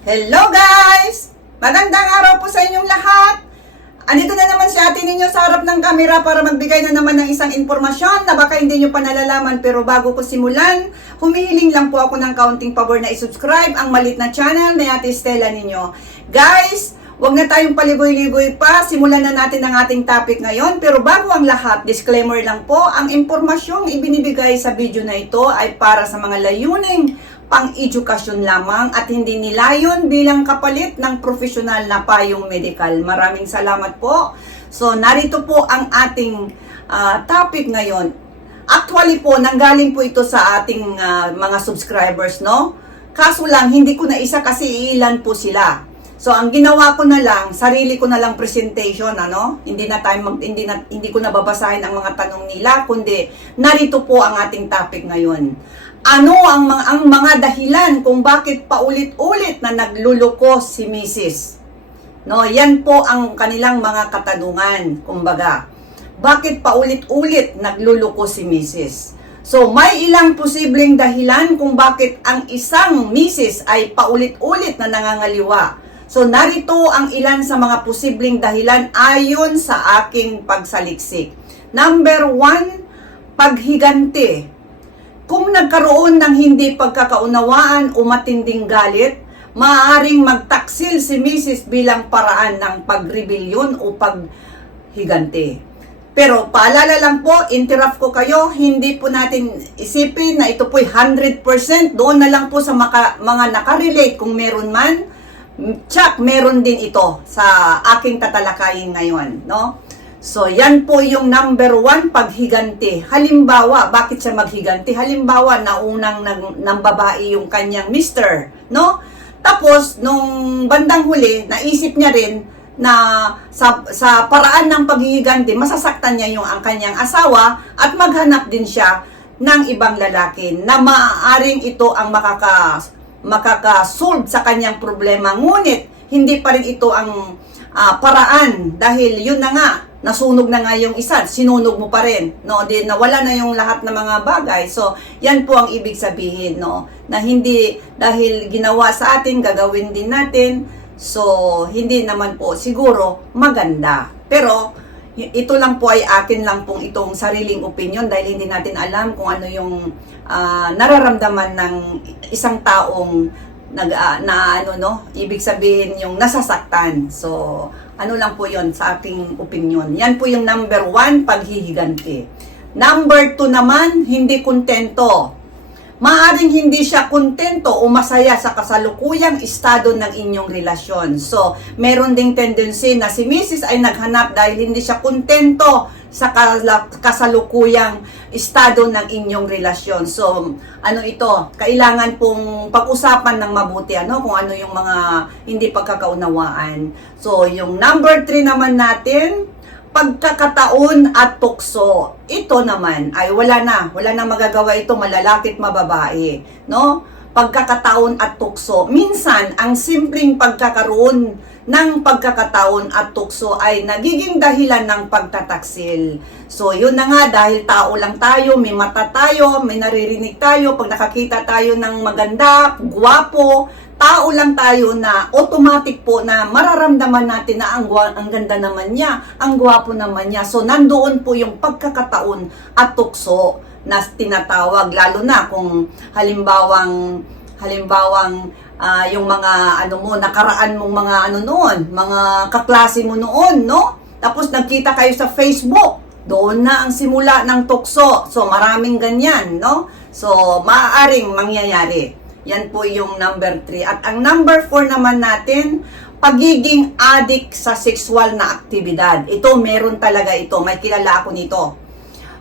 Hello guys! Magandang araw po sa inyong lahat! Andito na naman si ate ninyo sa harap ng kamera para magbigay na naman ng isang impormasyon na baka hindi nyo pa nalalaman pero bago ko simulan, humihiling lang po ako ng kaunting pabor na isubscribe ang malit na channel ni ate Stella ninyo. Guys, Huwag na tayong paligoy-ligoy pa, simulan na natin ang ating topic ngayon. Pero bago ang lahat, disclaimer lang po, ang impormasyong ibinibigay sa video na ito ay para sa mga layuning pang-edukasyon lamang at hindi nilayon bilang kapalit ng profesional na payong medical. Maraming salamat po. So, narito po ang ating ah, topic ngayon. Actually po, nanggaling po ito sa ating ah, mga subscribers, no? Kaso lang, hindi ko na isa kasi ilan po sila. So ang ginawa ko na lang, sarili ko na lang presentation ano. Hindi na tayo mag, hindi na hindi ko na babasahin ang mga tanong nila kundi narito po ang ating topic ngayon. Ano ang mga ang mga dahilan kung bakit paulit-ulit na nagluloko si Mrs. No, yan po ang kanilang mga katanungan, kumbaga. Bakit paulit-ulit nagluloko si Mrs. So, may ilang posibleng dahilan kung bakit ang isang Mrs. ay paulit-ulit na nangangaliwa. So, narito ang ilan sa mga posibleng dahilan ayon sa aking pagsaliksik. Number one, paghigante. Kung nagkaroon ng hindi pagkakaunawaan o matinding galit, maaaring magtaksil si Mrs. bilang paraan ng pagrebelyon o paghigante. Pero paalala lang po, interrupt ko kayo, hindi po natin isipin na ito po'y 100%. Doon na lang po sa maka, mga nakarelate kung meron man. Tsak, meron din ito sa aking tatalakayin ngayon. No? So, yan po yung number one, paghiganti. Halimbawa, bakit siya maghiganti? Halimbawa, naunang ng, ng babae yung kanyang mister, no? Tapos, nung bandang huli, naisip niya rin na sa, sa paraan ng paghihiganti, masasaktan niya yung ang kanyang asawa at maghanap din siya ng ibang lalaki na maaaring ito ang makaka, makaka-solve sa kanyang problema. Ngunit, hindi pa rin ito ang ah, paraan dahil yun na nga nasunog na nga yung isa, sinunog mo pa rin, no? Di nawala na yung lahat ng mga bagay. So, yan po ang ibig sabihin, no? Na hindi dahil ginawa sa atin, gagawin din natin. So, hindi naman po siguro maganda. Pero ito lang po ay akin lang pong itong sariling opinion dahil hindi natin alam kung ano yung ah, nararamdaman ng isang taong nag ah, na ano no, ibig sabihin yung nasasaktan. So, ano lang po yon sa aking opinion. Yan po yung number one, paghihiganti. Number two naman, hindi kontento. Maaring hindi siya kontento o masaya sa kasalukuyang estado ng inyong relasyon. So, meron ding tendency na si Mrs. ay naghanap dahil hindi siya kontento sa kasalukuyang estado ng inyong relasyon. So, ano ito? Kailangan pong pag-usapan ng mabuti ano kung ano yung mga hindi pagkakaunawaan. So, yung number three naman natin, pagkakataon at tukso. Ito naman ay wala na, wala na magagawa ito malalakit mababae, no? Pagkakataon at tukso. Minsan, ang simpleng pagkakaroon ng pagkakataon at tukso ay nagiging dahilan ng pagtataksil. So, yun na nga, dahil tao lang tayo, may mata tayo, may naririnig tayo, pag nakakita tayo ng maganda, guwapo, tao lang tayo na automatic po na mararamdaman natin na ang, ang ganda naman niya, ang gwapo naman niya. So, nandoon po yung pagkakataon at tukso na tinatawag, lalo na kung halimbawang, halimbawang ah, yung mga ano mo, nakaraan mong mga ano noon, mga kaklase mo noon, no? Tapos nagkita kayo sa Facebook, doon na ang simula ng tukso. So, maraming ganyan, no? So, maaaring mangyayari. Yan po yung number 3. At ang number 4 naman natin, pagiging addict sa sexual na aktibidad. Ito, meron talaga ito. May kilala ako nito.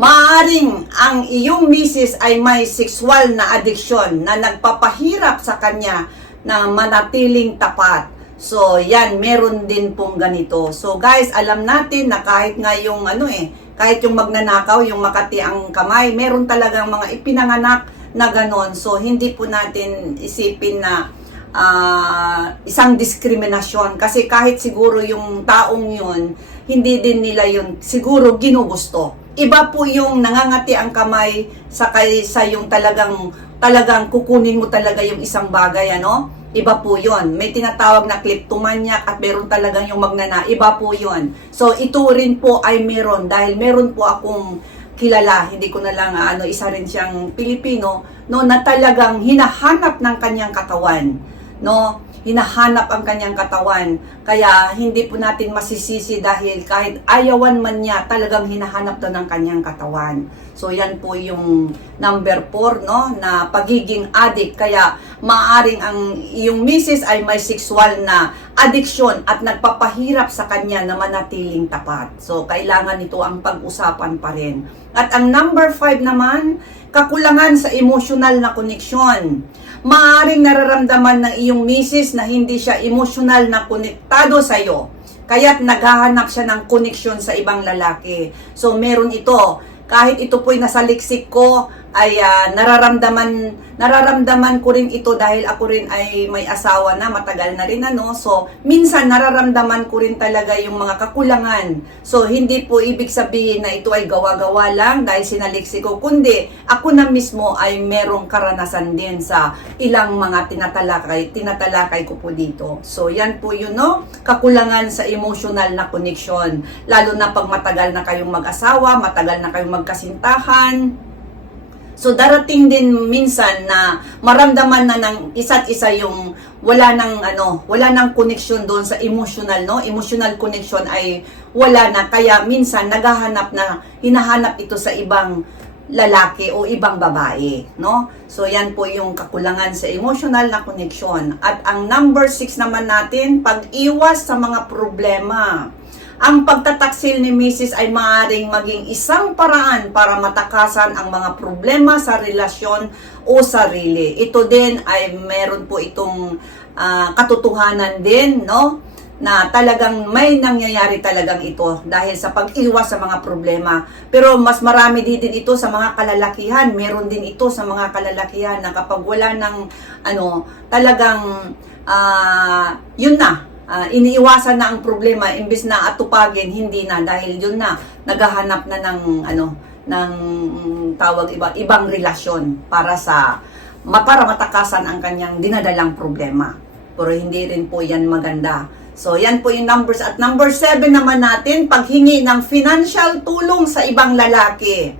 Maaring ang iyong misis ay may sexual na addiction na nagpapahirap sa kanya na manatiling tapat. So, yan, meron din pong ganito. So, guys, alam natin na kahit nga yung ano eh, kahit yung magnanakaw, yung makati ang kamay, meron talagang mga ipinanganak na ganon. So, hindi po natin isipin na ah, isang diskriminasyon. Kasi kahit siguro yung taong yun, hindi din nila yun siguro ginugusto. Iba po yung nangangati ang kamay sa kaysa yung talagang talagang kukunin mo talaga yung isang bagay ano Iba po yon. May tinatawag na kleptomaniac at meron talagang yung magnana. Iba po yon. So, ito rin po ay meron dahil meron po akong kilala, hindi ko na lang ano, isa rin siyang Pilipino, no, na talagang hinahanap ng kanyang katawan. No, hinahanap ang kanyang katawan. Kaya hindi po natin masisisi dahil kahit ayawan man niya, talagang hinahanap daw ng kanyang katawan. So yan po yung number 4, no, na pagiging addict. Kaya maaring ang yung misis ay may sexual na addiction at nagpapahirap sa kanya na manatiling tapat. So kailangan ito ang pag-usapan pa rin. At ang number 5 naman, kakulangan sa emotional na koneksyon. Maaring nararamdaman ng iyong misis na hindi siya emotional na konektado sa iyo. Kaya't naghahanap siya ng koneksyon sa ibang lalaki. So meron ito. Kahit ito po'y nasa liksik ko, ay ah, nararamdaman nararamdaman ko rin ito dahil ako rin ay may asawa na matagal na rin ano. So minsan nararamdaman ko rin talaga yung mga kakulangan. So hindi po ibig sabihin na ito ay gawa-gawa lang dahil sinaliksi ko kundi ako na mismo ay merong karanasan din sa ilang mga tinatalakay tinatalakay ko po dito. So yan po yun no? Kakulangan sa emotional na connection lalo na pag matagal na kayong mag-asawa matagal na kayong magkasintahan So darating din minsan na maramdaman na ng isa't isa yung wala nang ano, wala nang connection doon sa emotional, no? Emotional connection ay wala na kaya minsan naghahanap na hinahanap ito sa ibang lalaki o ibang babae, no? So yan po yung kakulangan sa emotional na connection. At ang number 6 naman natin, pag-iwas sa mga problema. Ang pagtataksil ni Mrs. ay maaaring maging isang paraan para matakasan ang mga problema sa relasyon o sarili. Ito din ay meron po itong ah, katotohanan din, no? na talagang may nangyayari talagang ito dahil sa pag-iwas sa mga problema. Pero mas marami din, din ito sa mga kalalakihan. Meron din ito sa mga kalalakihan na kapag wala ng ano, talagang ah, yun na, Ah, iniiwasan na ang problema imbes na atupagin hindi na. Dahil yun na naghahanap na ng ano ng mm, tawag iba ibang relasyon para sa para matakasan ang kanyang dinadalang problema. Pero hindi rin po yan maganda. So yan po yung numbers. At number 7 naman natin paghingi ng financial tulong sa ibang lalaki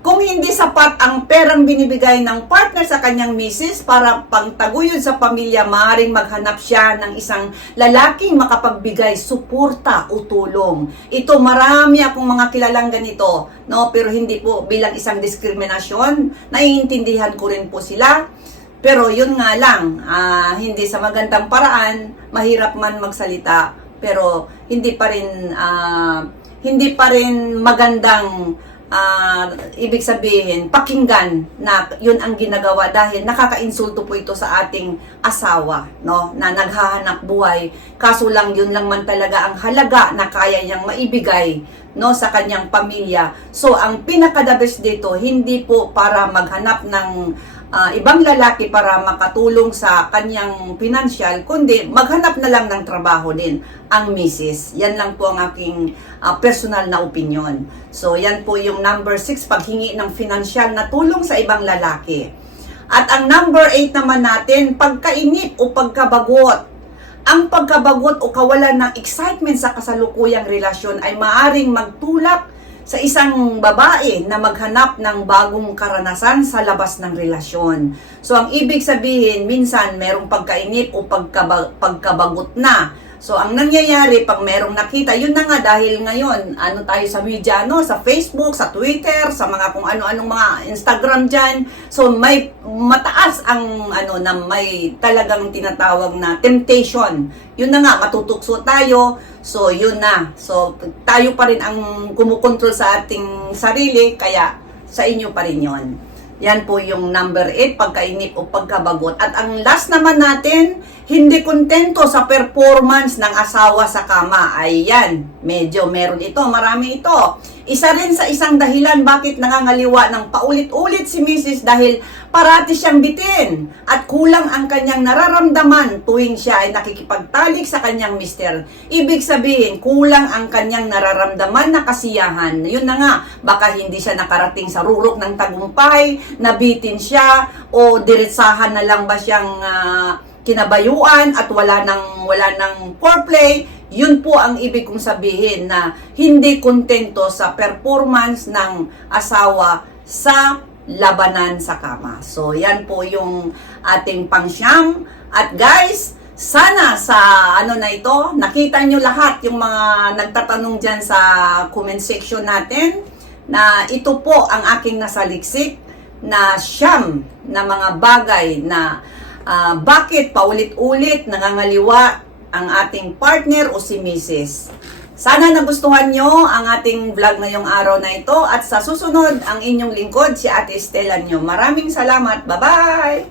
kung hindi sapat ang perang binibigay ng partner sa kanyang misis para pangtaguyod sa pamilya, maaaring maghanap siya ng isang lalaking makapagbigay suporta o tulong. Ito marami akong mga kilalang ganito, no? Pero hindi po bilang isang diskriminasyon, naiintindihan ko rin po sila. Pero yun nga lang, ah, hindi sa magandang paraan, mahirap man magsalita, pero hindi pa rin ah, hindi pa rin magandang ah, ibig sabihin, pakinggan na yun ang ginagawa dahil nakakainsulto po ito sa ating asawa, no? Na naghahanap buhay. Kaso lang yun lang man talaga ang halaga na kaya niyang maibigay no sa kanyang pamilya. So ang pinaka dito hindi po para maghanap ng ah, ibang lalaki para makatulong sa kanyang pinansyal, kundi maghanap na lang ng trabaho din ang misis. Yan lang po ang aking ah, personal na opinion. So, yan po yung number 6, paghingi ng pinansyal na tulong sa ibang lalaki. At ang number 8 naman natin, pagkainip o pagkabagot. Ang pagkabagot o kawalan ng excitement sa kasalukuyang relasyon ay maaring magtulak sa isang babae na maghanap ng bagong karanasan sa labas ng relasyon. So ang ibig sabihin, minsan merong pagkainip o pagkaba- pagkabagot na. So ang nangyayari pag merong nakita, yun na nga dahil ngayon, ano tayo sa media, no? sa Facebook, sa Twitter, sa mga kung ano-anong mga Instagram dyan. So may mataas ang ano na may talagang tinatawag na temptation. Yun na nga, matutukso tayo. So yun na. So tayo pa rin ang kumukontrol sa ating sarili, kaya sa inyo pa rin yon. Yan po yung number 8, pagkainip o pagkabagot. At ang last naman natin, hindi kontento sa performance ng asawa sa kama. Ayan, medyo meron ito, marami ito. Isa rin sa isang dahilan bakit nangangaliwa ng paulit-ulit si Mrs. dahil parati siyang bitin at kulang ang kanyang nararamdaman tuwing siya ay nakikipagtalik sa kanyang mister. Ibig sabihin, kulang ang kanyang nararamdaman na kasiyahan. Yun na nga, baka hindi siya nakarating sa rurok ng tagumpay, nabitin siya, o diretsahan na lang ba siyang ah, kinabayuan at wala nang wala nang foreplay, yun po ang ibig kong sabihin na hindi kontento sa performance ng asawa sa labanan sa kama. So, yan po yung ating pangsyam. At guys, sana sa ano na ito, nakita nyo lahat yung mga nagtatanong dyan sa comment section natin na ito po ang aking nasaliksik na siyam na mga bagay na ah, bakit paulit-ulit nangangaliwa ang ating partner o si Mrs. Sana nagustuhan nyo ang ating vlog ngayong araw na ito at sa susunod ang inyong lingkod si Ate Estela nyo. Maraming salamat. Bye-bye!